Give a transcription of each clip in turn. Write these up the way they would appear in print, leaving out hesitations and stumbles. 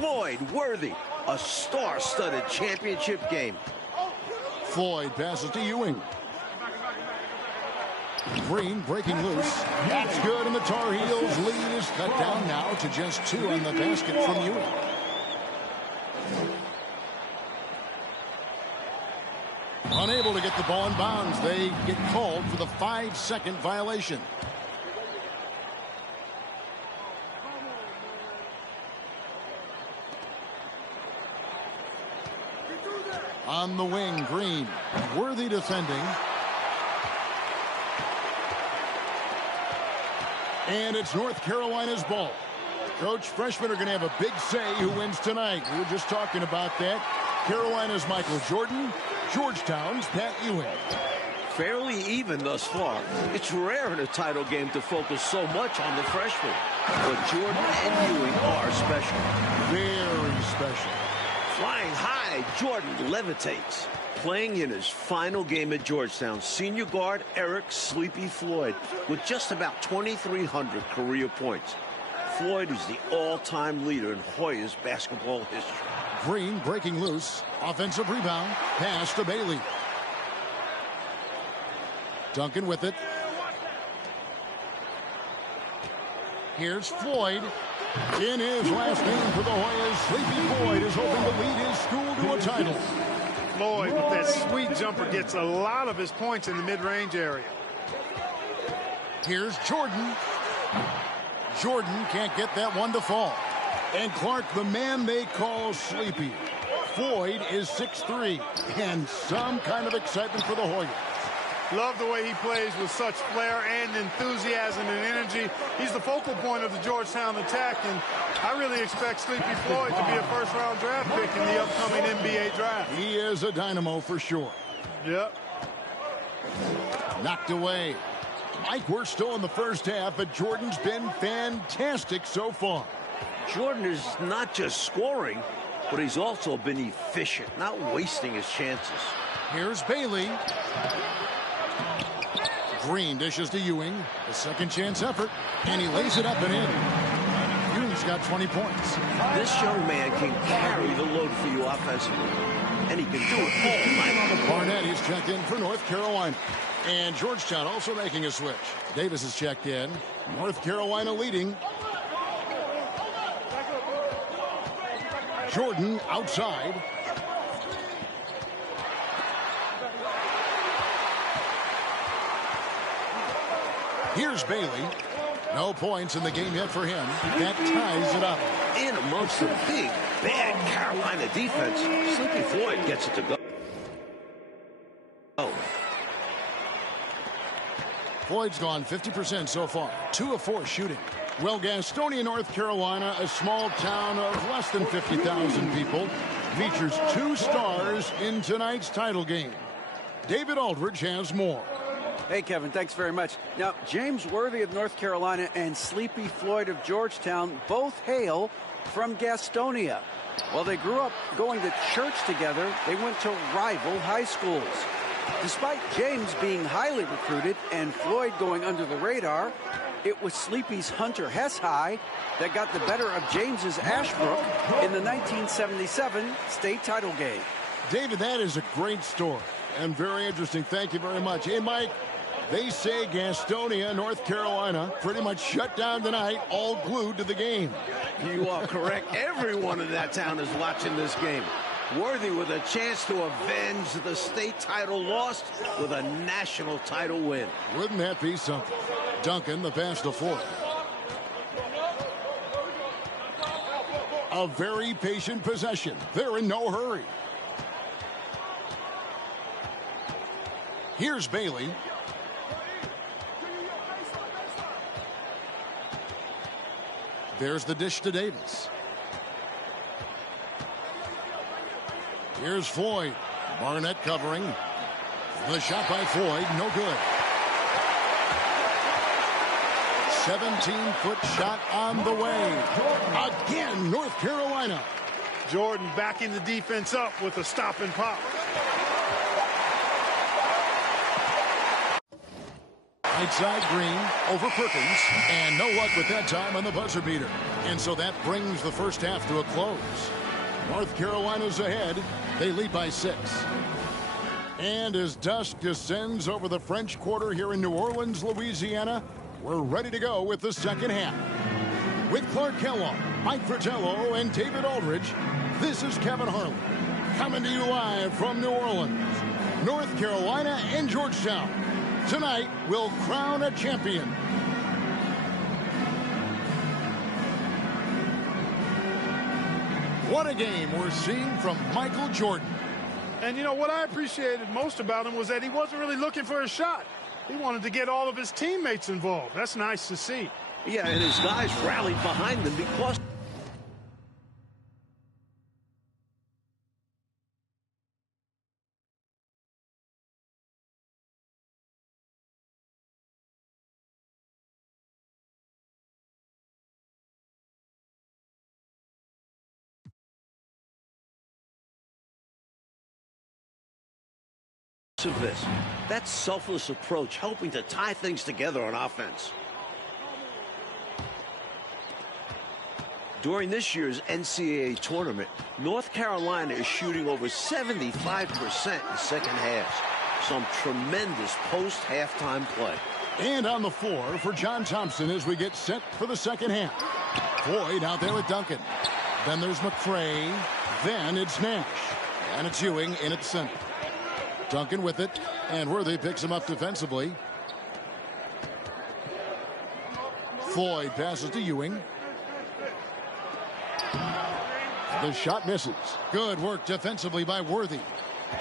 Floyd Worthy, a star-studded championship game. Floyd passes to Ewing. Green breaking loose. That's good, and the Tar Heels lead is cut down now to just 2 on the basket from Ewing. Unable to get the ball in bounds. They get called for the 5-second violation. On the wing, Green. Worthy defending. And it's North Carolina's ball. Coach, freshmen are going to have a big say who wins tonight. We were just talking about that. Carolina's Michael Jordan, Georgetown's Pat Ewing. Fairly even thus far. It's rare in a title game to focus so much on the freshmen. But Jordan and Ewing are special. Very special. Flying high, Jordan levitates. Playing in his final game at Georgetown, senior guard Eric Sleepy Floyd with just about 2,300 career points. Floyd is the all-time leader in Hoyas basketball history. Green breaking loose. Offensive rebound. Pass to Bailey. Duncan with it. Here's Floyd. In his last game for the Hoyas, Sleepy Floyd is hoping to lead his school to a title. Floyd, with that sweet jumper, gets a lot of his points in the mid-range area. Here's Jordan. Jordan can't get that one to fall. And Clark, the man they call Sleepy. Floyd is 6'3", and some kind of excitement for the Hoyas. Love the way he plays with such flair and enthusiasm and energy. He's the focal point of the Georgetown attack, and I really expect Sleepy Floyd to be a first-round draft pick in the upcoming NBA draft. He is a dynamo for sure. Yep. Knocked away. Mike, we're still in the first half, but Jordan's been fantastic so far. Jordan is not just scoring, but he's also been efficient, not wasting his chances. Here's Bailey. Green dishes to Ewing. A second chance effort, and he lays it up and in. Ewing's got 20 points. This young man can carry the load for you offensively, and he can do it all night. Barnett is checked in for North Carolina. And Georgetown also making a switch. Davis is checked in. North Carolina leading. Jordan outside. Here's Bailey. No points in the game yet for him. That ties it up. In amongst the big, bad Carolina defense, Sleepy Floyd gets it to go. Floyd's gone 50% so far. 2 of 4 shooting. Well, Gastonia, North Carolina, a small town of less than 50,000 people, features 2 stars in tonight's title game. David Aldridge has more. Hey, Kevin, thanks very much. Now, James Worthy of North Carolina and Sleepy Floyd of Georgetown both hail from Gastonia. While they grew up going to church together, they went to rival high schools. Despite James being highly recruited and Floyd going under the radar, it was Sleepy's Hunter Hess High that got the better of James's Ashbrook in the 1977 state title game. David, that is a great story and very interesting. Thank you very much. Hey, Mike, they say Gastonia, North Carolina, pretty much shut down tonight, all glued to the game. You are correct. Everyone in that town is watching this game. Worthy with a chance to avenge the state title lost with a national title win. Wouldn't that be something? Duncan, the pass to Floyd. A very patient possession. They're in no hurry. Here's Bailey. There's the dish to Davis. Here's Floyd. Barnett covering. The shot by Floyd, no good. 17-foot shot on the way. Again, North Carolina. Jordan backing the defense up with a stop and pop. Right side, Green over Perkins. And no luck with that time on the buzzer beater. And so that brings the first half to a close. North Carolina's ahead. They lead by 6. And as dusk descends over the French Quarter here in New Orleans, Louisiana, we're ready to go with the second half. With Clark Kellogg, Mike Fratello, and David Aldridge, this is Kevin Harlan coming to you live from New Orleans, North Carolina, and Georgetown. Tonight, we'll crown a champion. What a game we're seeing from Michael Jordan. And you know what I appreciated most about him was that he wasn't really looking for a shot. He wanted to get all of his teammates involved. That's nice to see. Yeah, and his guys rallied behind him because of this. That selfless approach helping to tie things together on offense. During this year's NCAA tournament, North Carolina is shooting over 75% in second halves. Some tremendous post-halftime play. And on the floor for John Thompson as we get set for the second half. Floyd out there with Duncan. Then there's McCray. Then it's Nash. And it's Ewing in at center. Duncan with it, and Worthy picks him up defensively. Floyd passes to Ewing. The shot misses. Good work defensively by Worthy.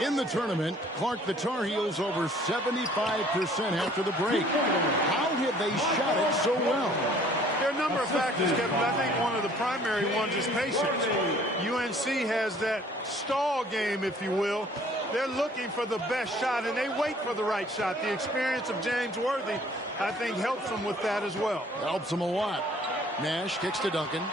In the tournament, Clark, the Tar Heels over 75% after the break. How have they shot it so well? There are a number of factors, Kevin. I think one of the primary ones is patience. UNC has that stall game, if you will. They're looking for the best shot, and they wait for the right shot. The experience of James Worthy, I think, helps them with that as well. Helps them a lot. Nash kicks to Duncan.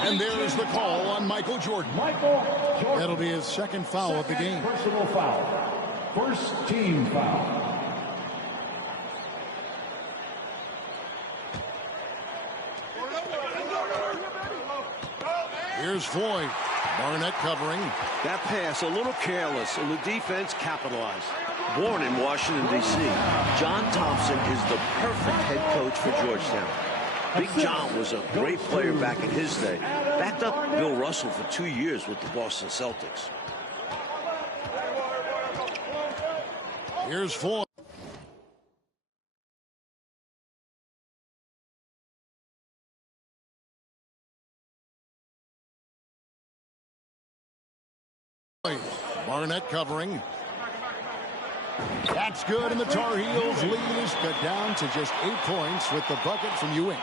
And there's the call on Michael Jordan. That'll be his second foul of the game. Personal foul. First team foul. Here's Floyd. Barnett covering. That pass a little careless, and the defense capitalized. Born in Washington, D.C., John Thompson is the perfect head coach for Georgetown. Big John was a great player back in his day. Backed up Bill Russell for 2 years with the Boston Celtics. Here's Floyd. Barnett covering. That's good, and the Tar Heels lead is cut down to just 8 points with the bucket from Ewing.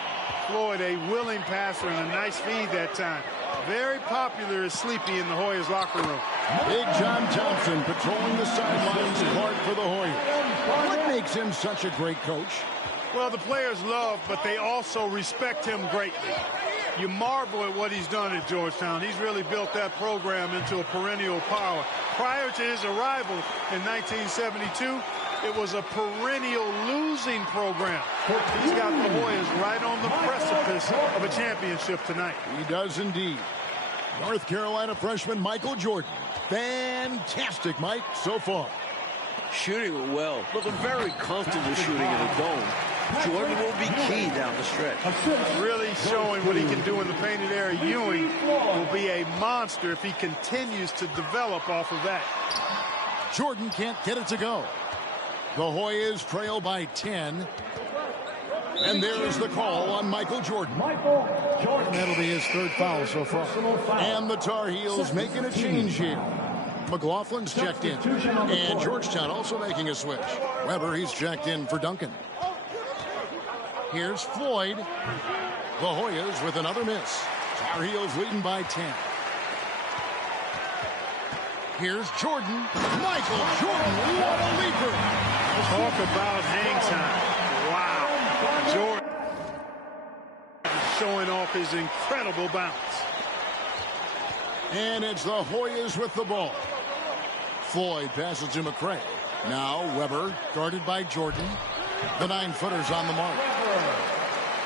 Floyd, a willing passer and a nice feed that time. Very popular as Sleepy in the Hoyas locker room. Big John Thompson patrolling the sidelines, Clark for the Hoyas. What makes him such a great coach? Well, the players love, but they also respect him greatly. You marvel at what he's done at Georgetown. He's really built that program into a perennial power. Prior to his arrival in 1972, it was a perennial losing program. He's got the Hoyas right on the precipice of a championship tonight. He does indeed. North Carolina freshman Michael Jordan. Fantastic, Mike, so far. Shooting it well. Looking very comfortable shooting in a dome. Jordan will be key down the stretch. Really showing what he can do in the painted area. Ewing will be a monster if he continues to develop off of that. Jordan can't get it to go. The Hoyas trail by 10. And there's the call on Michael Jordan. And that'll be his third foul so far. And the Tar Heels making a change here. McLaughlin's checked in. And Georgetown also making a switch. Weber, he's checked in for Duncan. Here's Floyd. The Hoyas with another miss. Tar Heels leading by 10. Here's Jordan. Michael Jordan, what a leaper. Talk about hang time. Wow. Jordan showing off his incredible bounce. And it's the Hoyas with the ball. Floyd passes to McCray. Now Weber guarded by Jordan. The 9-footers on the mark.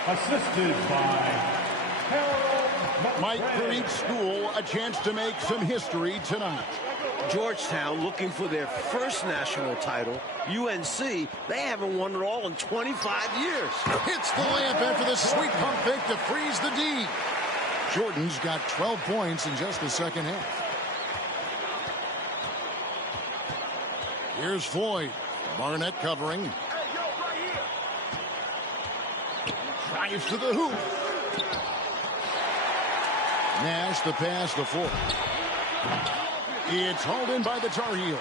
assisted by Harold Mike, for each school, a chance to make some history tonight. Georgetown looking for their first national title. UNC, they haven't won it all in 25 years. Hits the layup after the sweet pump fake to freeze the D. Jordan's got 12 points in just the second half. Here's Floyd. Barnett covering. Drives to the hoop. Nash the pass to Ford. It's hauled in by the Tar Heels.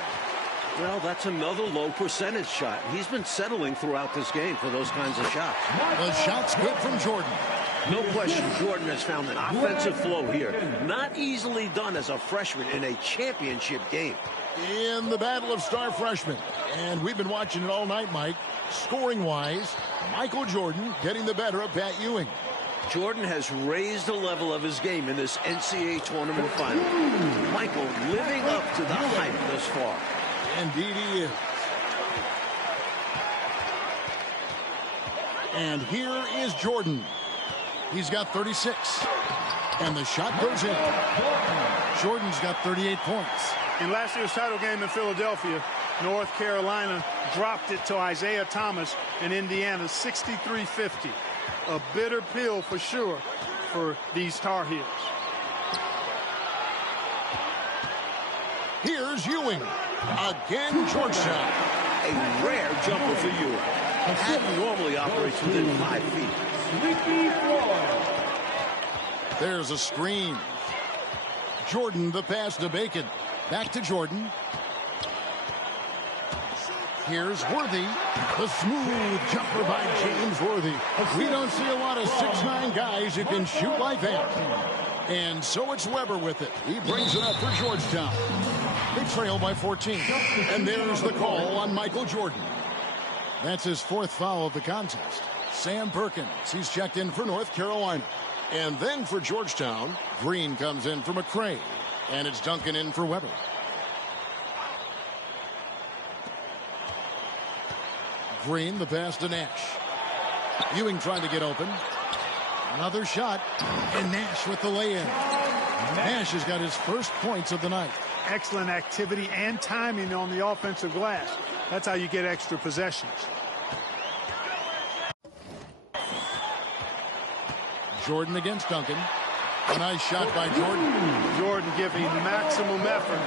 Well, that's another low percentage shot. He's been settling throughout this game for those kinds of shots. The shot's good from Jordan. No question, Jordan has found an offensive flow here. Not easily done as a freshman in a championship game. In the battle of star freshmen. And we've been watching it all night, Mike. Scoring-wise, Michael Jordan getting the better of Pat Ewing. Jordan has raised the level of his game in this NCAA tournament final. Michael living up to the hype thus far. Indeed he is. And here is Jordan. He's got 36. And the shot goes in. Jordan's got 38 points. In last year's title game in Philadelphia, North Carolina dropped it to Isaiah Thomas in Indiana, 63-50. A bitter pill for sure for these Tar Heels. Here's Ewing. Again, Georgetown. A rare jumper for Ewing. That normally operates within 5 feet. There's a screen. Jordan the pass to Bacon. Back to Jordan. Here's Worthy. The smooth jumper by James Worthy. We don't see a lot of 6'9" guys who can shoot like that. And so it's Weber with it. He brings it up for Georgetown. They trail by 14. And there's the call on Michael Jordan. That's his 4th foul of the contest. Sam Perkins, he's checked in for North Carolina. And then for Georgetown, Green comes in for McCray. And it's Duncan in for Weber. Green, the pass to Nash. Ewing trying to get open. Another shot. And Nash with the lay-in. Nash has got his first points of the night. Excellent activity and timing on the offensive glass. That's how you get extra possessions. Jordan against Duncan. A nice shot by Jordan. Jordan giving maximum effort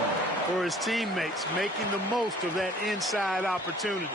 for his teammates, making the most of that inside opportunity.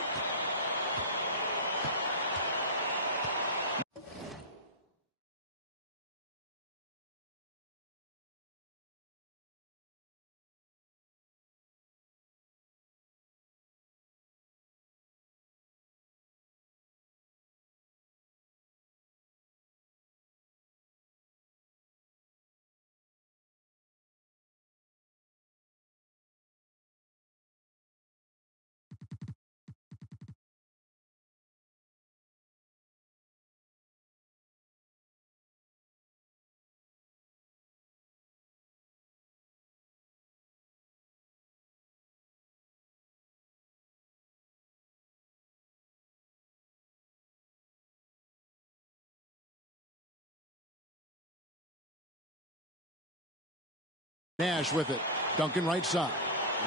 Nash with it. Duncan right side.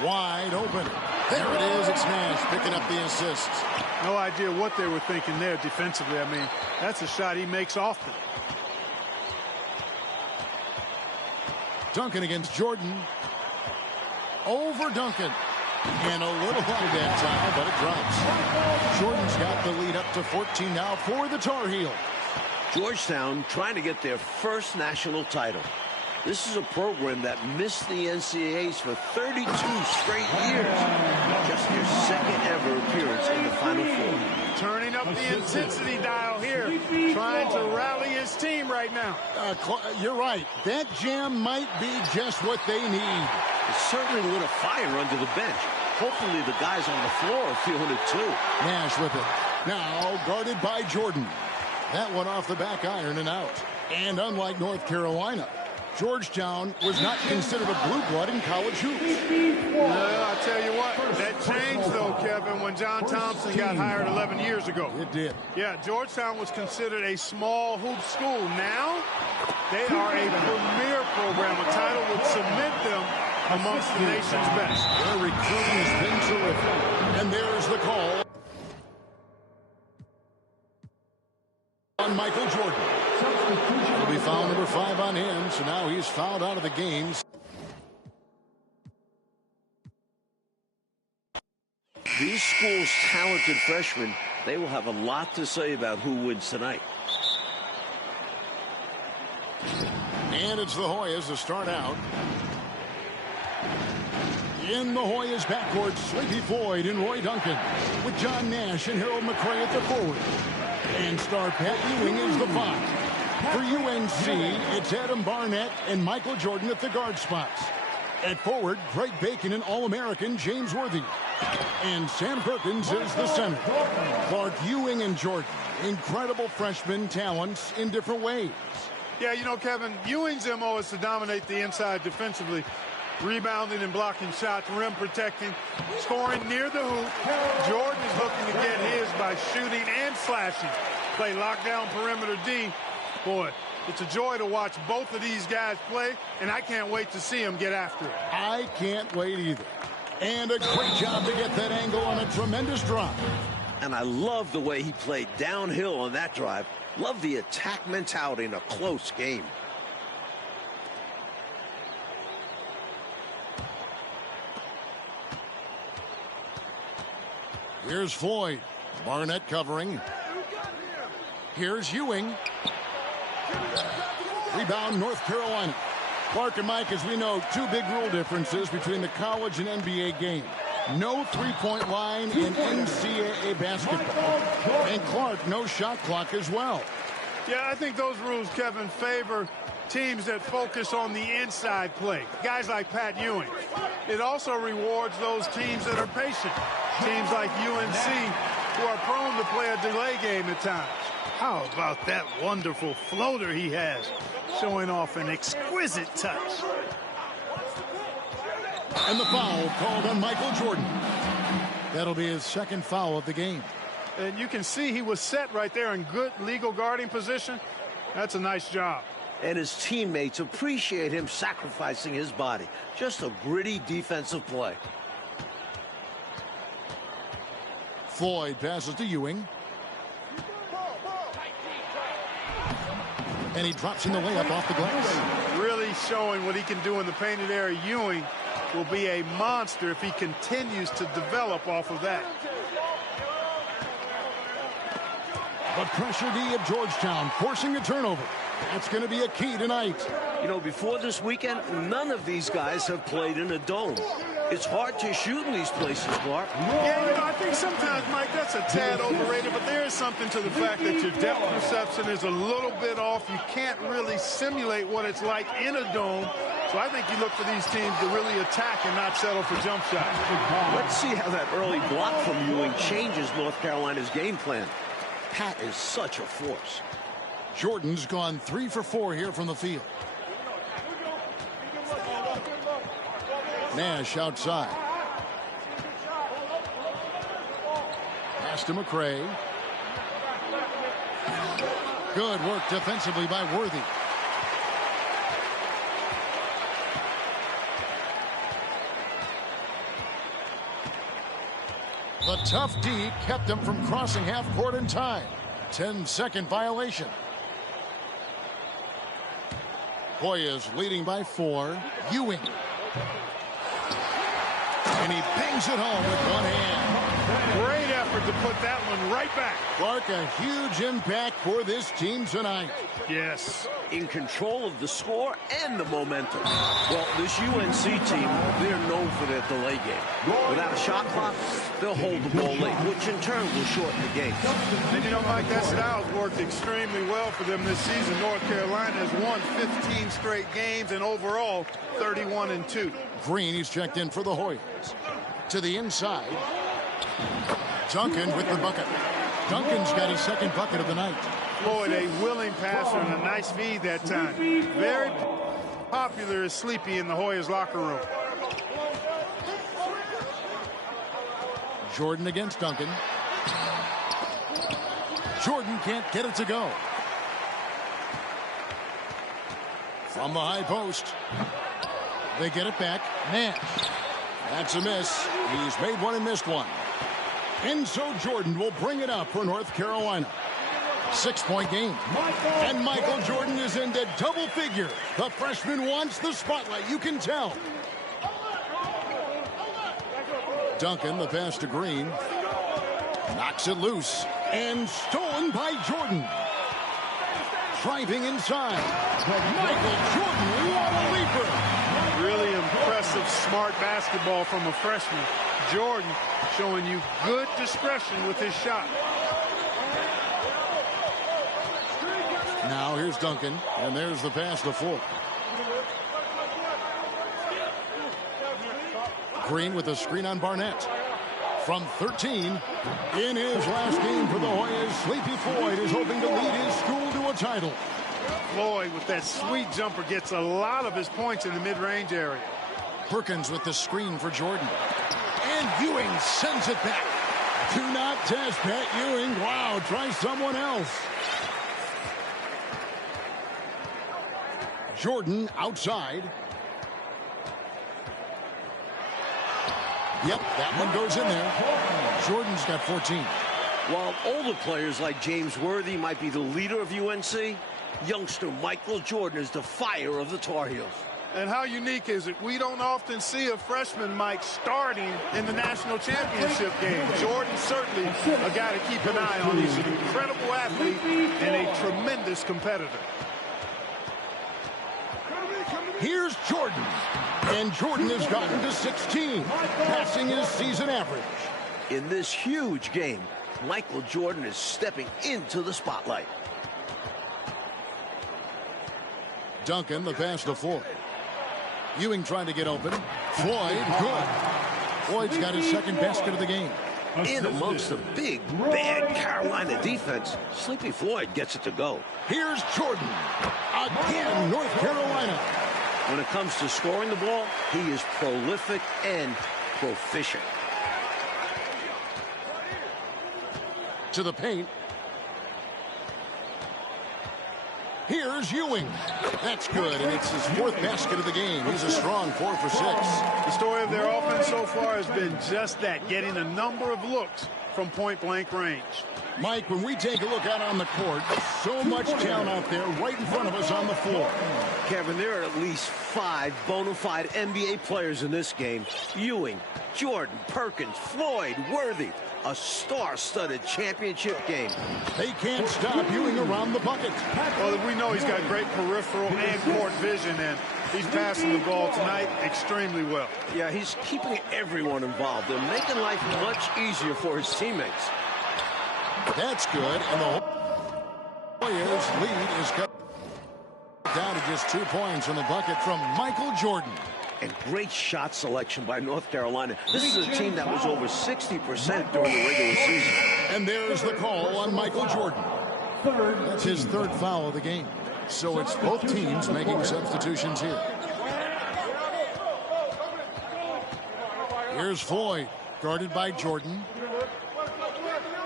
Wide open. There it is. It's Nash picking up the assist. No idea what they were thinking there defensively. I mean, that's a shot he makes often. Duncan against Jordan. Over Duncan. And a little high that time, but it drops. Jordan's got the lead up to 14 now for the Tar Heels. Georgetown trying to get their first national title. This is a program that missed the NCAAs for 32 straight years. Just their second ever appearance in the Final Four. Turning up the intensity dial here. Trying to rally his team right now. You're right. That jam might be just what they need. It certainly lit a fire under the bench. Hopefully the guys on the floor are feeling it too. Nash with it. Now guarded by Jordan. That one off the back iron and out. And unlike North Carolina, Georgetown was not considered a blue blood in college hoops. Well, I tell you what, that changed, though, Kevin, when John Thompson got hired 11 years ago. It did. Yeah, Georgetown was considered a small hoop school. Now, they are a premier program. A title would cement them amongst the nation's best. Their recruiting has been terrific. And there's the call on Michael Jordan. It'll be foul number 5 on him, so now he's fouled out of the games. These schools' talented freshmen, they will have a lot to say about who wins tonight. And it's the Hoyas to start out. In the Hoyas backcourt, Sleepy Floyd and Roy Duncan, with John Nash and Harold McRae at the forward. And star Pat Ewing is the 5. For UNC, it's Adam Barnett and Michael Jordan at the guard spots. At forward, Greg Bacon and All-American James Worthy. And Sam Perkins is the center. Clark, Ewing, and Jordan, incredible freshman talents in different ways. Yeah, you know, Kevin, Ewing's MO is to dominate the inside defensively, rebounding and blocking shots, rim protecting, scoring near the hoop. Jordan is looking to get his by shooting and slashing. Play lockdown perimeter D. Boy, it's a joy to watch both of these guys play, and I can't wait to see them get after it. I can't wait either. And a great job to get that angle on a tremendous drive. And I love the way he played downhill on that drive. Love the attack mentality in a close game. Here's Floyd. Barnett covering. Here's Ewing. Rebound, North Carolina. Clark and Mike, as we know, 2 big rule differences between the college and NBA game. No three-point line in NCAA basketball. And Clark, no shot clock as well. Yeah, I think those rules, Kevin, favor teams that focus on the inside play. Guys like Pat Ewing. It also rewards those teams that are patient. Teams like UNC who are prone to play a delay game at times. How about that wonderful floater he has, showing off an exquisite touch. And the foul called on Michael Jordan. That'll be his 2nd foul of the game. And you can see he was set right there in good legal guarding position. That's a nice job. And his teammates appreciate him sacrificing his body. Just a gritty defensive play. Floyd passes to Ewing. And he drops in the layup off the glass. Really showing what he can do in the painted area. Ewing will be a monster if he continues to develop off of that. The pressure D of Georgetown forcing a turnover. That's going to be a key tonight. You know, before this weekend, none of these guys have played in a dome. It's hard to shoot in these places, Clark. Yeah, you know, I think sometimes, Mike, that's a tad overrated, but there is something to the fact that your depth perception is a little bit off. You can't really simulate what it's like in a dome. So I think you look for these teams to really attack and not settle for jump shots. Let's see how that early block from Ewing changes North Carolina's game plan. Pat is such a force. Jordan's gone 3 for 4 here from the field. Nash outside. Pass to McRae. Good work defensively by Worthy. The tough D kept him from crossing half court in time. 10-second violation. Hoyas leading by 4. Ewing. And he bangs it home with one hand. Great effort to put that one right back. Clark, a huge impact for this team tonight. Yes. In control of the score and the momentum. Well, this UNC team, they're known for their delay game. Without a shot clock, they'll hold the ball late, which in turn will shorten the game. And you know, Mike, that style's worked extremely well for them this season. North Carolina has won 15 straight games and overall 31-2. Green, he's checked in for the Hoyas. To the inside. Duncan with the bucket. Duncan's got his 2nd bucket of the night. Floyd, a willing passer and a nice feed that time. Very popular is Sleepy in the Hoyas locker room. Jordan against Duncan. Jordan can't get it to go. From the high post. They get it back. Nash. That's a miss. He's made one and missed one. And so Jordan will bring it up for North Carolina. 6-point game. And Michael Jordan is into double figures. The freshman wants the spotlight. You can tell. Duncan, the pass to Green. Knocks it loose. And stolen by Jordan. Driving inside. Michael Jordan, what a leaper. Really impressive, smart basketball from a freshman. Jordan showing you good discretion with his shot. Now here's Duncan, and there's the pass to Ford. Green with a screen on Barnett. From 13, in his last game for the Hoyas, Sleepy Floyd is hoping to lead his school to a title. Floyd with that sweet jumper gets a lot of his points in the mid-range area. Perkins with the screen for Jordan. And Ewing sends it back. Do not test Pat Ewing. Wow, try someone else. Jordan outside. Yep, that one goes in there. Jordan's got 14. While older players like James Worthy might be the leader of UNC, youngster Michael Jordan is the fire of the Tar Heels. And how unique is it? We don't often see a freshman, Mike, starting in the national championship game. Jordan certainly a guy to keep an eye on. He's an incredible athlete and a tremendous competitor. Here's Jordan. And Jordan has gotten to 16, passing his season average. In this huge game, Michael Jordan is stepping into the spotlight. Duncan, the pass to Floyd. Ewing trying to get open. Floyd, good. Floyd's got his second basket of the game. In amongst the big, bad Carolina defense, Sleepy Floyd gets it to go. Here's Jordan. Again, North Carolina. When it comes to scoring the ball, he is prolific and proficient. To the paint. Here's Ewing. That's good, and it's his fourth basket of the game. He's a strong 4 for 6. The story of their offense so far has been just that, getting a number of looks from point-blank range. Mike, when we take a look out on the court, so much talent out there right in front of us on the floor. Kevin, there are at least 5 bona fide NBA players in this game. Ewing, Jordan, Perkins, Floyd, Worthy. A star-studded championship game. They can't stop Ewing around the bucket. Well, we know he's got great peripheral and court vision, and he's passing the ball tonight extremely well. Yeah, he's keeping everyone involved and making life much easier for his teammates. That's good, and the Warriors lead is cut down to just 2 points from the bucket from Michael Jordan. And great shot selection by North Carolina. This is a team that was over 60% during the regular season. And there's the call on Michael Jordan. That's his third foul of the game. So it's both teams making substitutions here. Here's Floyd, guarded by Jordan.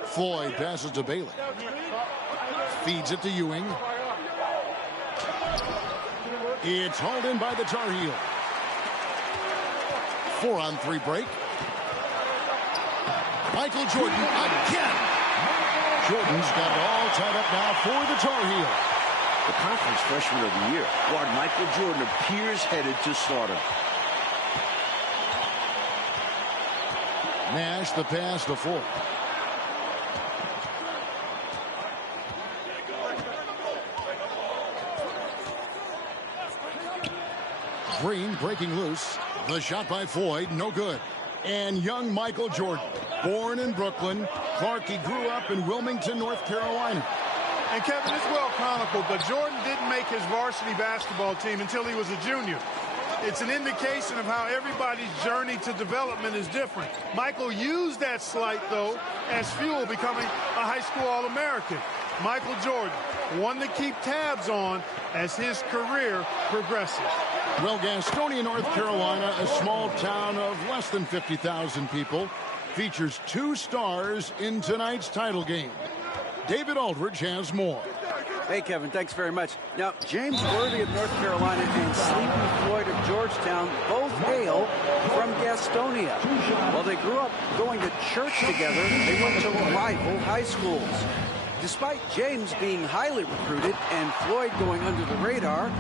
Floyd passes to Bailey. Feeds it to Ewing. It's hauled in by the Tar Heels. 4-on-3 break. Michael Jordan again. Jordan's got it all tied up now for the Tar Heels. The conference freshman of the year, while Michael Jordan appears headed to stardom. Nash, the pass to Ford. Green breaking loose. The shot by Floyd, no good. And young Michael Jordan, born in Brooklyn. Clark, grew up in Wilmington, North Carolina. And Kevin, it's well chronicled, but Jordan didn't make his varsity basketball team until he was a junior. It's an indication of how everybody's journey to development is different. Michael used that slight, though, as fuel, becoming a high school All-American. Michael Jordan, one to keep tabs on as his career progresses. Well, Gastonia, North Carolina, a small town of less than 50,000 people, features 2 stars in tonight's title game. David Aldridge has more. Hey, Kevin, thanks very much. Now, James Worthy of North Carolina and Sleepy Floyd of Georgetown both hail from Gastonia. While they grew up going to church together, they went to rival high schools. Despite James being highly recruited and Floyd going under the radar,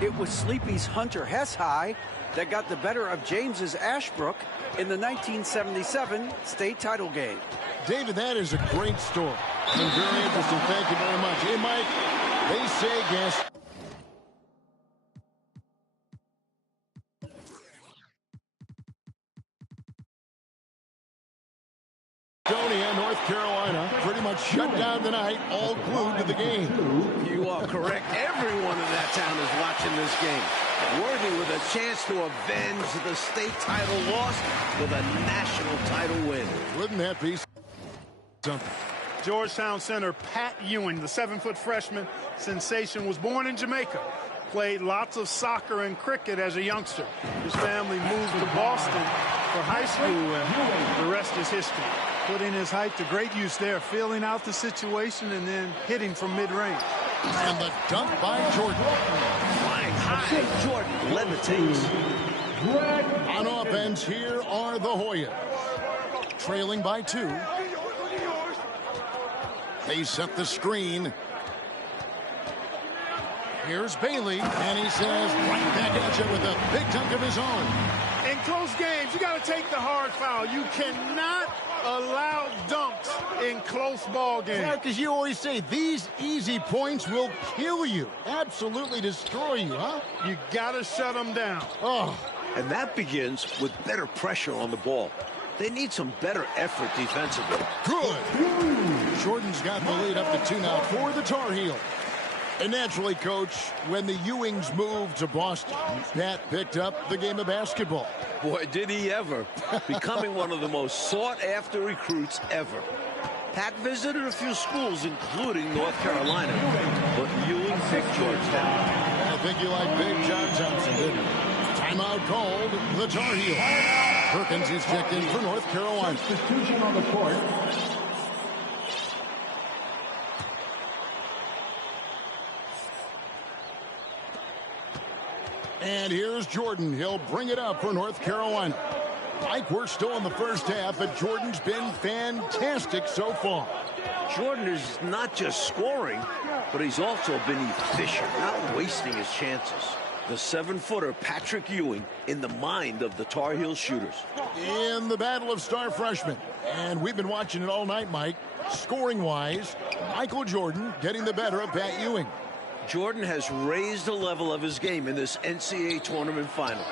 it was Sleepy's Hunter Hess High that got the better of James's Ashbrook in the 1977 state title game. David, that is a great story. And very interesting. Thank you very much. Hey, Mike, they say Gastonia, North Carolina, pretty much shut down tonight, all glued to the game. You are correct. Everyone in that town is watching this game. Worthy with a chance to avenge the state title loss with a national title win. Wouldn't that be something? Georgetown center Pat Ewing, the 7-foot freshman sensation, was born in Jamaica. Played lots of soccer and cricket as a youngster. His family moved to Boston for high school, and the rest is history. Putting his height to great use there, feeling out the situation and then hitting from mid-range. And the dunk by Jordan. Flying high, Jordan levitates. On offense, here are the Hoyas. Trailing by 2. They set the screen. Here's Bailey, and he says right back at you with a big dunk of his own. In close games, you got to take the hard foul. You cannot allow dunks in close ball games. Yeah, because you always say these easy points will kill you, absolutely destroy you, huh? You got to shut them down. Oh, And that begins with better pressure on the ball. They need some better effort defensively. good. Jordan's got the lead up to 2 now for the Tar Heels. And naturally, Coach, when the Ewings moved to Boston, Pat picked up the game of basketball. Boy, did he ever. Becoming one of the most sought-after recruits ever. Pat visited a few schools, including North Carolina, but Ewing picked Georgetown. I think you like Big John Thompson, didn't you? Timeout called, the Tar Heels. Perkins is checked in for North Carolina. Substitution on the court. And here's Jordan. He'll bring it up for North Carolina. Mike, we're still in the first half, but Jordan's been fantastic so far. Jordan is not just scoring, but he's also been efficient, not wasting his chances. The 7-footer Patrick Ewing in the mind of the Tar Heel shooters. In the battle of star freshmen. And we've been watching it all night, Mike. Scoring-wise, Michael Jordan getting the better of Pat Ewing. Jordan has raised the level of his game in this NCAA tournament final.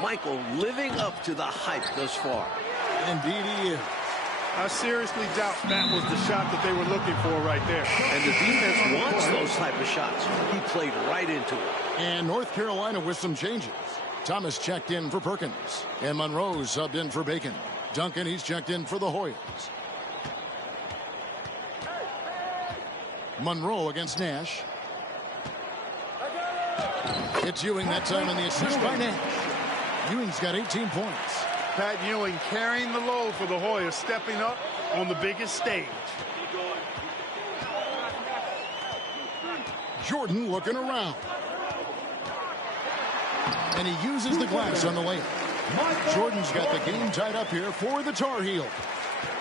Michael living up to the hype thus far. Indeed he is. I seriously doubt that was the shot that they were looking for right there. And the defense wants those type of shots. He played right into it. And North Carolina with some changes. Thomas checked in for Perkins. And Monroe subbed in for Bacon. Duncan, he's checked in for the Hoyas. Monroe against Nash. It's Ewing that time in the assist by Nash. Ewing's got 18 points. Pat Ewing carrying the load for the Hoyas, stepping up on the biggest stage. Jordan looking around. And he uses the glass on the layup. Jordan's got the game tied up here for the Tar Heels.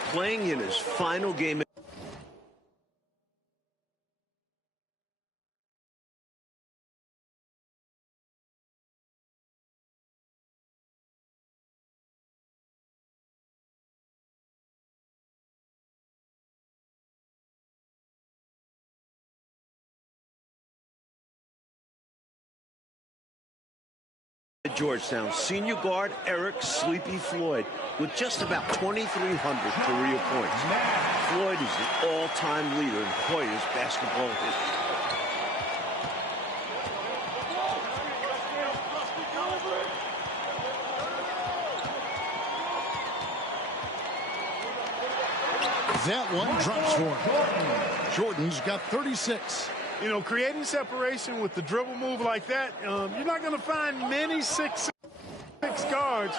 Playing in his final game. Georgetown senior guard Eric Sleepy Floyd with just about 2,300 career points. Floyd is the all-time leader in Hoyas basketball history. That one drops for him. Jordan's got 36. You know, creating separation with the dribble move like that, you're not going to find many 6'6" guards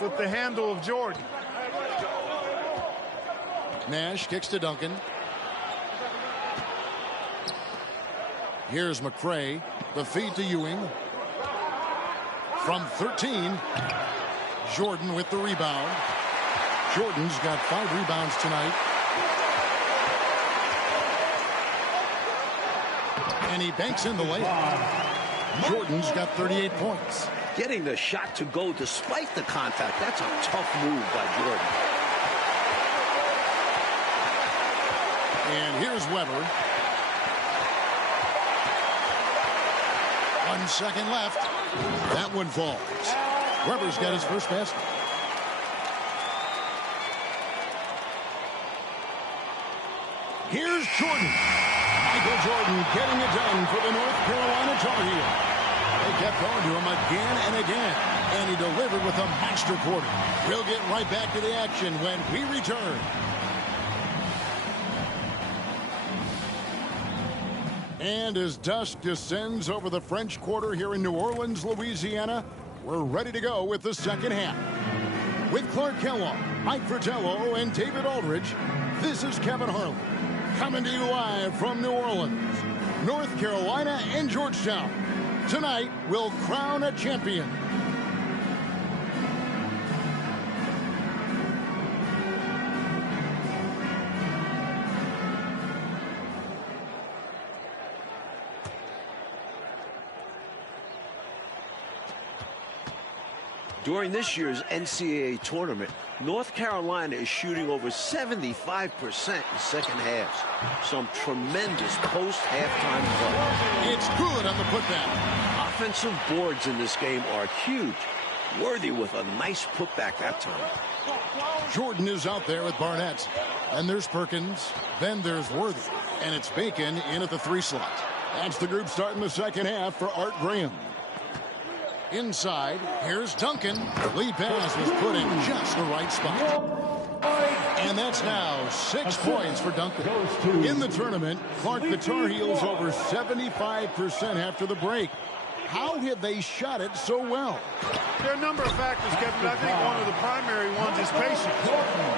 with the handle of Jordan. Nash kicks to Duncan. Here's McRae. The feed to Ewing. From 13, Jordan with the rebound. Jordan's got 5 rebounds tonight. And he banks in the layup. Jordan's got 38 points. Getting the shot to go despite the contact, that's a tough move by Jordan. And here's Weber. 1 second left. That one falls. Weber's got his first basket. Here's Jordan. Michael Jordan getting it done for the North Carolina Tar Heels. They kept going to him again and again, and he delivered with a master quarter. We'll get right back to the action when we return. And as dusk descends over the French Quarter here in New Orleans, Louisiana, we're ready to go with the second half. With Clark Kellogg, Mike Fratello, and David Aldridge, this is Kevin Harlan, coming to you live from New Orleans, North Carolina, and Georgetown. Tonight, we'll crown a champion. During this year's NCAA tournament, North Carolina is shooting over 75% in second halves. Some tremendous post-halftime play. It's good on the putback. Offensive boards in this game are huge. Worthy with a nice putback that time. Jordan is out there with Barnett. Then there's Perkins. Then there's Worthy. And it's Bacon in at the 3 slot. That's the group starting the second half for Art Graham. Inside, here's Duncan. The lead pass was put in just the right spot. And that's now 6 points for Duncan. In the tournament, Clark, the Tar Heels over 75% after the break. How have they shot it so well? There are a number of factors, Kevin, but I think one of the primary ones is patience.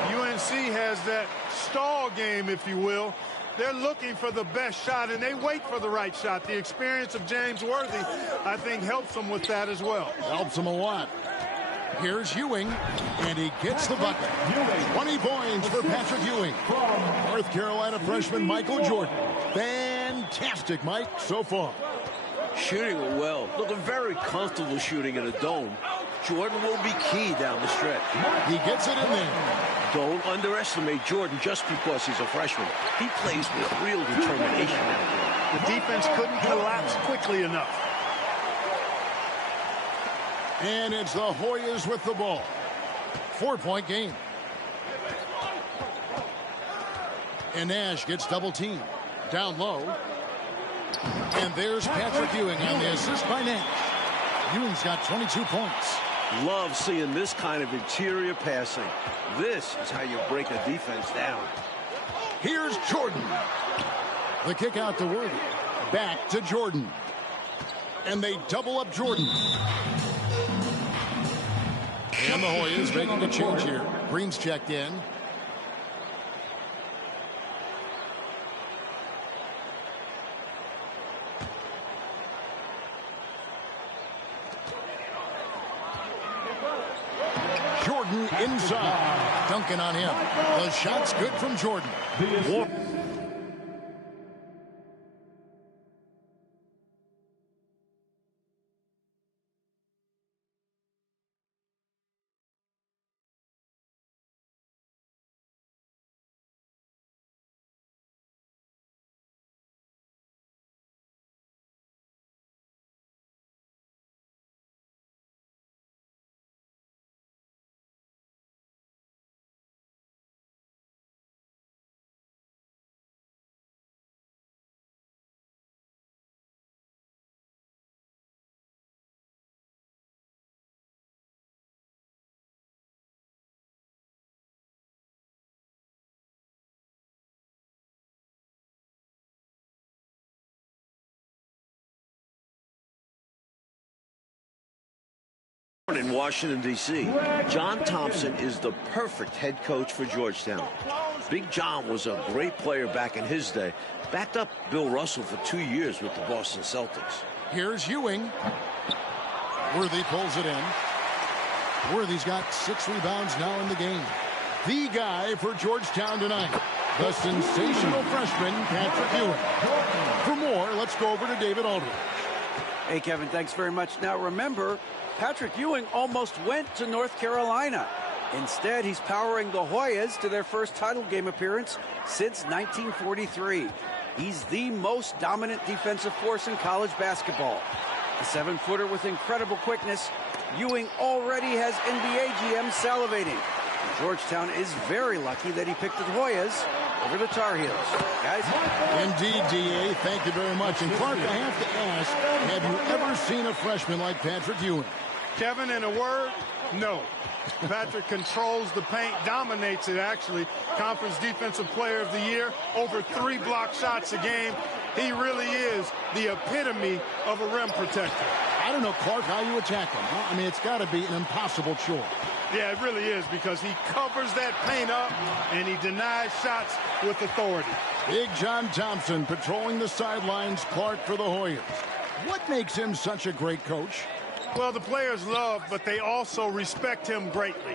UNC has that stall game, if you will. They're looking for the best shot, and they wait for the right shot. The experience of James Worthy, I think, helps them with that as well. Helps them a lot. Here's Ewing, and he gets the bucket. 20 points for Patrick Ewing. North Carolina freshman Michael Jordan. Fantastic, Mike, so far. Shooting it well. Looking very comfortable shooting in a dome. Jordan will be key down the stretch. He gets it in there. Don't underestimate Jordan just because he's a freshman. He plays with real determination out there. The defense couldn't collapse quickly enough. And it's the Hoyas with the ball. 4-point game. And Nash gets double teamed. Down low. And there's Patrick Ewing on the assist by Nash. Ewing's got 22 points. Love seeing this kind of interior passing. This is how you break a defense down. Here's Jordan. The kick out to Worthy. Back to Jordan. And they double up Jordan. And the Hoyas making a change here. Green's checked in. Jordan inside. Duncan on him. The shot's good from Jordan. In Washington, D.C., John Thompson is the perfect head coach for Georgetown. Big John was a great player back in his day. Backed up Bill Russell for 2 years with the Boston Celtics. Here's Ewing. Worthy pulls it in. Worthy's got 6 rebounds now in the game. The guy for Georgetown tonight, the sensational freshman, Patrick Ewing. For more, let's go over to David Aldridge. Hey, Kevin, thanks very much. Now, remember, Patrick Ewing almost went to North Carolina. Instead, he's powering the Hoyas to their first title game appearance since 1943. He's the most dominant defensive force in college basketball. The 7-footer with incredible quickness, Ewing already has NBA GMs salivating. And Georgetown is very lucky that he picked the Hoyas over the Tar Heels. Guys? Indeed, D.A., thank you very much. And Clark, I have to ask, have you ever seen a freshman like Patrick Ewing? Kevin, in a word, no. Patrick controls the paint, dominates it, actually. Conference Defensive Player of the Year, over 3 block shots a game. He really is the epitome of a rim protector. I don't know, Clark, how you attack him. Huh? I mean, it's got to be an impossible chore. Yeah, it really is, because he covers that paint up and he denies shots with authority. Big John Thompson patrolling the sidelines, Clark for the Hoyas. What makes him such a great coach? Well, the players love, but they also respect him greatly.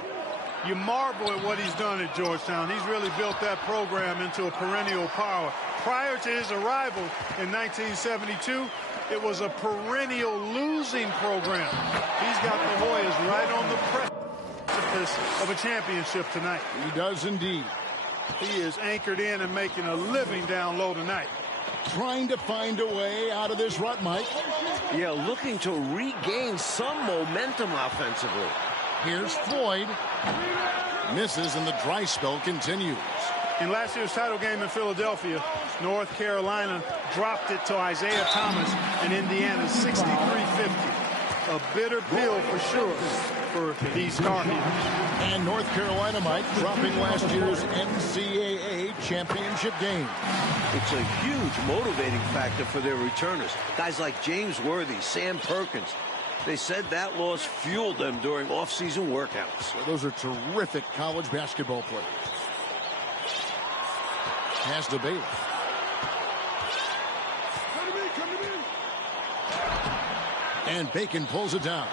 You marvel at what he's done at Georgetown. He's really built that program into a perennial power. Prior to his arrival in 1972, it was a perennial losing program. He's got the Hoyas right on the precipice of a championship tonight. He does indeed. He is anchored in and making a living down low tonight. Trying to find a way out of this rut, Mike. Yeah, looking to regain some momentum offensively. Here's Floyd. Misses, and the dry spell continues. In last year's title game in Philadelphia, North Carolina dropped it to Isaiah Thomas and Indiana 63-50. A bitter pill for sure for these Tar Heels. And North Carolina, Mike, dropping last year's NCAA championship game. It's a huge motivating factor for their returners. Guys like James Worthy, Sam Perkins. They said that loss fueled them during off-season workouts. So those are terrific college basketball players. Pass to Baylor. And Bacon pulls it down.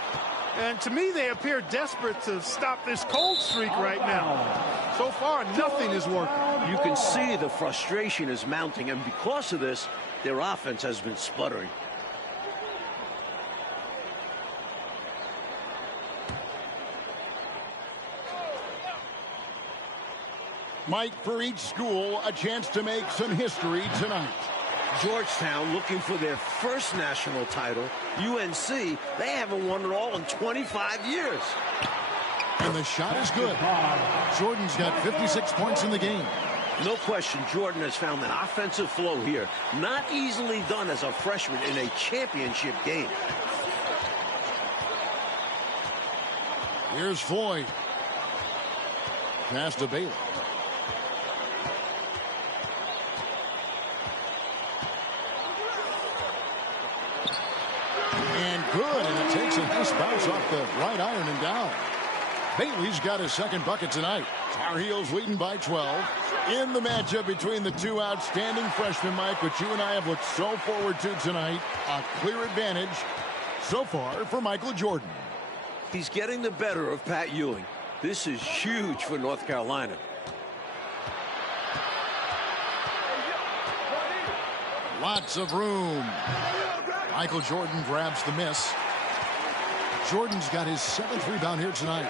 And to me, they appear desperate to stop this cold streak right now. So far, nothing is working. You can see the frustration is mounting, and because of this, their offense has been sputtering. Mike, for each school, a chance to make some history tonight. Georgetown looking for their first national title. UNC, they haven't won it all in 25 years. And the shot is good. Jordan's got 56 points in the game. No question, Jordan has found an offensive flow here. Not easily done as a freshman in a championship game. Here's Floyd. Pass to Baylor. And good, and it takes a nice bounce off the right iron and down. Bailey's got his second bucket tonight. Tar Heels leading by 12. In the matchup between the two outstanding freshmen, Mike, which you and I have looked so forward to tonight, a clear advantage so far for Michael Jordan. He's getting the better of Pat Ewing. This is huge for North Carolina. Lots of room. Michael Jordan grabs the miss. Jordan's got his 7th rebound here tonight.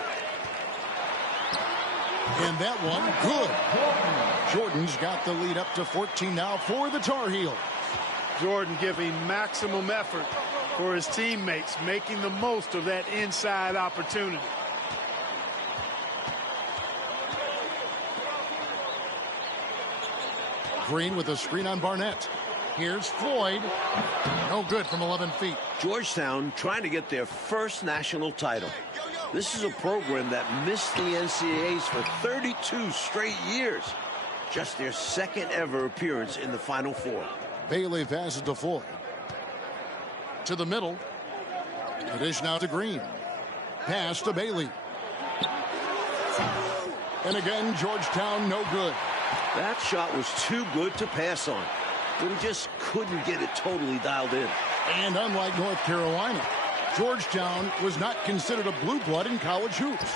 And that one, good. Jordan's got the lead up to 14 now for the Tar Heels. Jordan giving maximum effort for his teammates, making the most of that inside opportunity. Green with a screen on Barnett. Here's Floyd. No good from 11 feet. Georgetown trying to get their first national title. This is a program that missed the NCAAs for 32 straight years. Just their second ever appearance in the Final Four. Bailey passes to Floyd. To the middle. The dish now to Green. pass to Bailey. And again, Georgetown no good. That shot was too good to pass on. But he just couldn't get it totally dialed in. And unlike North Carolina, Georgetown was not considered a blue blood in college hoops.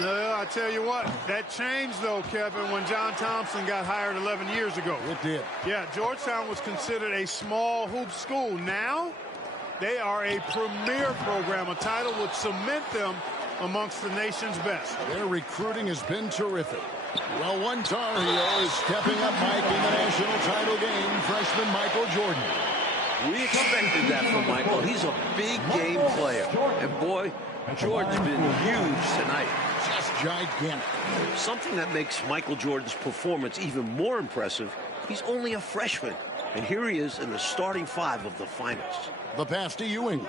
No, I tell you what, that changed, though, Kevin, when John Thompson got hired 11 years ago. It did. Yeah, Georgetown was considered a small hoop school. Now, they are a premier program. A title would cement them amongst the nation's best. Their recruiting has been terrific. Well, one Tar Heel is stepping up, Mike, in the national title game, freshman Michael Jordan. We expected that from Michael. He's a big game player. And boy, Jordan's been huge tonight. Just gigantic. Something that makes Michael Jordan's performance even more impressive, he's only a freshman. And here he is in the starting five of the finals. The pass to Ewing.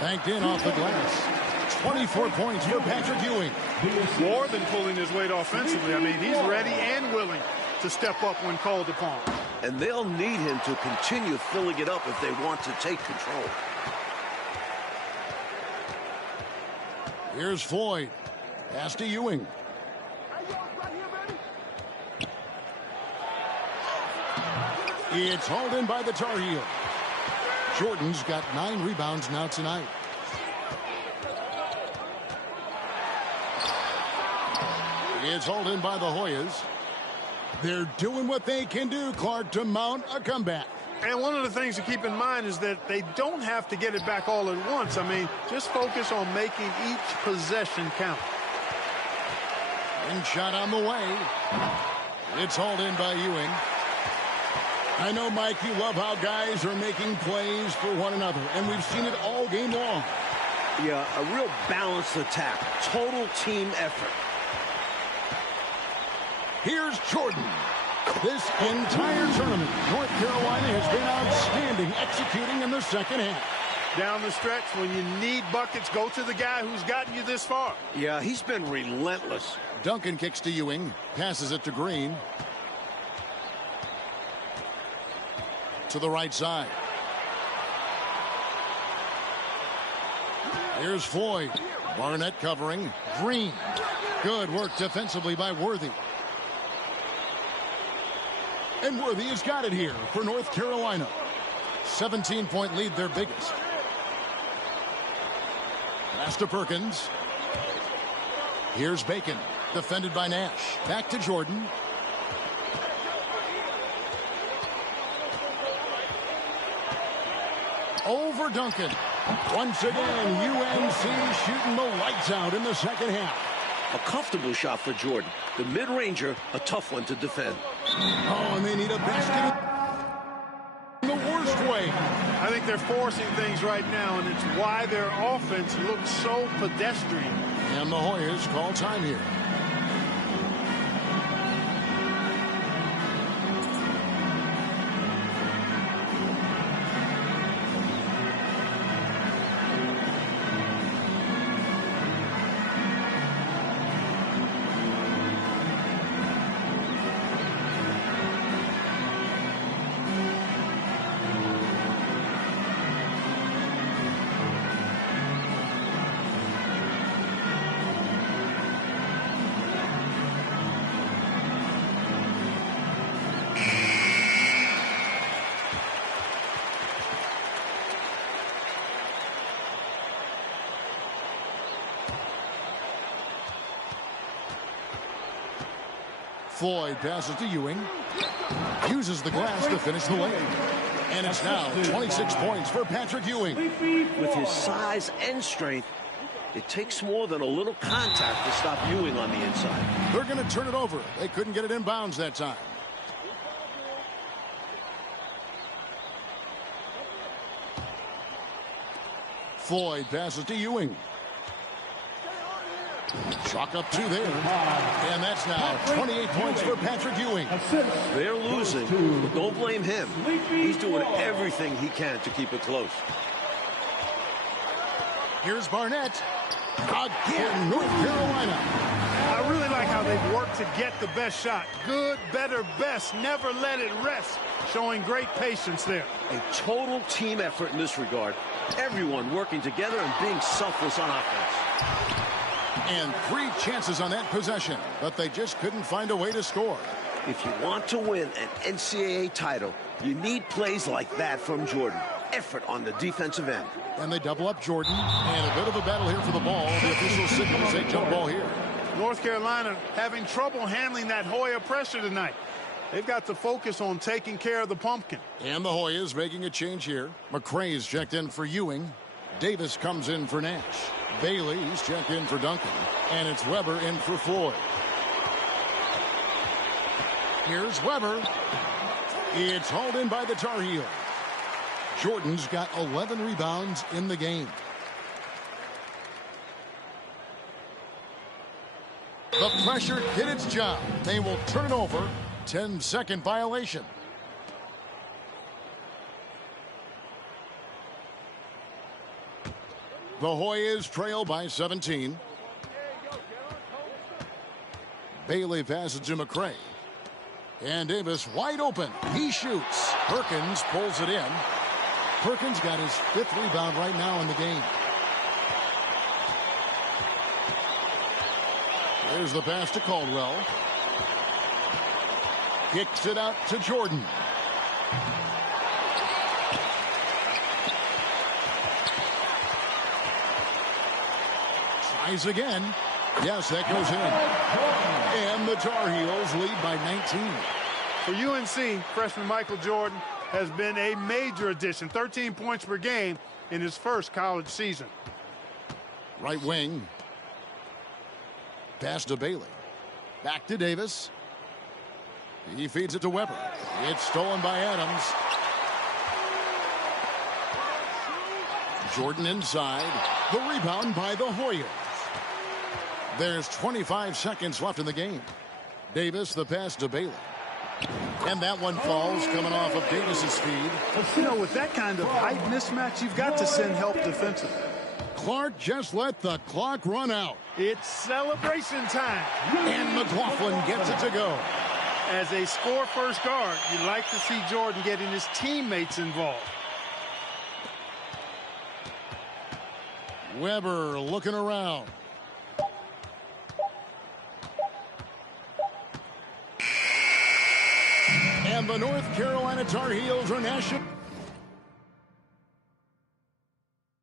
Banked in off the glass. 24 points for Patrick Ewing. More than pulling his weight offensively. I mean, he's ready and willing to step up when called upon. And they'll need him to continue filling it up if they want to take control. Here's Floyd. Pass to Ewing. It's hauled in by the Tar Heel. Jordan's got 9 rebounds now tonight. It's hauled in by the Hoyas. They're doing what they can do, Clark, to mount a comeback. And one of the things to keep in mind is that they don't have to get it back all at once. I mean, just focus on making each possession count. And shot on the way. It's hauled in by Ewing. I know, Mike, you love how guys are making plays for one another, and we've seen it all game long. Yeah, a real balanced attack. Total team effort. Here's Jordan. This entire tournament, North Carolina has been outstanding executing in the second half. Down the stretch, when you need buckets, go to the guy who's gotten you this far. Yeah, he's been relentless. Duncan kicks to Ewing, passes it to Green. To the right side. Here's Floyd. Barnett covering. Green. Good work defensively by Worthy. And Worthy has got it here for North Carolina. 17-point lead, their biggest. Pass to Perkins. Here's Bacon. Defended by Nash. Back to Jordan. Over Duncan. Once again, UNC shooting the lights out in the second half. A comfortable shot for Jordan. The mid-ranger, a tough one to defend. Oh, and they need a basket in the worst way. I think they're forcing things right now, and it's why their offense looks so pedestrian. And the Hoyas call time here. Floyd passes to Ewing. Uses the glass to finish the lane. And it's now 26 points for Patrick Ewing. With his size and strength, it takes more than a little contact to stop Ewing on the inside. They're going to turn it over. They couldn't get it in bounds that time. Floyd passes to Ewing. Chalk up 2 there. And that's now 28 points for Patrick Ewing. They're losing, but don't blame him. He's doing everything he can to keep it close. Here's Barnett. Again, North Carolina. I really like how they've worked to get the best shot. Good, better, best. Never let it rest. Showing great patience there. A total team effort in this regard. Everyone working together and being selfless on offense. And 3 chances on that possession, but they just couldn't find a way to score. If you want to win an NCAA title, you need plays like that from Jordan. Effort on the defensive end. And they double up Jordan, and a bit of a battle here for the ball. The official signals a jump ball here. North Carolina having trouble handling that Hoya pressure tonight. They've got to focus on taking care of the pumpkin. And the Hoyas making a change here. McCrae's checked in for Ewing. Davis comes in for Nash. Bailey's checked in for Duncan. And it's Weber in for Floyd. Here's Weber. It's hauled in by the Tar Heels. Jordan's got 11 rebounds in the game. The pressure did its job. They will turn it over. 10-second violation. The Hoyas trail by 17. Bailey passes to McCrae. And Davis wide open. He shoots. Perkins pulls it in. Perkins got his 5th rebound right now in the game. There's the pass to Caldwell. Kicks it out to Jordan. Tries again. Yes, that goes in. And the Tar Heels lead by 19. For UNC, freshman Michael Jordan has been a major addition. 13 points per game in his first college season. Right wing. Pass to Bailey. Back to Davis. He feeds it to Weber. It's stolen by Adams. Jordan inside. The rebound by the Hoyas. There's 25 seconds left in the game. Davis, the pass to Bailey. And that one falls, coming off of Davis's feed. You know, with that kind of height mismatch, you've got to send help defensively. Clark just let the clock run out. It's celebration time. And McLaughlin gets it to go. As a score-first guard, you'd like to see Jordan getting his teammates involved. Weber looking around. And the North Carolina Tar Heels are national.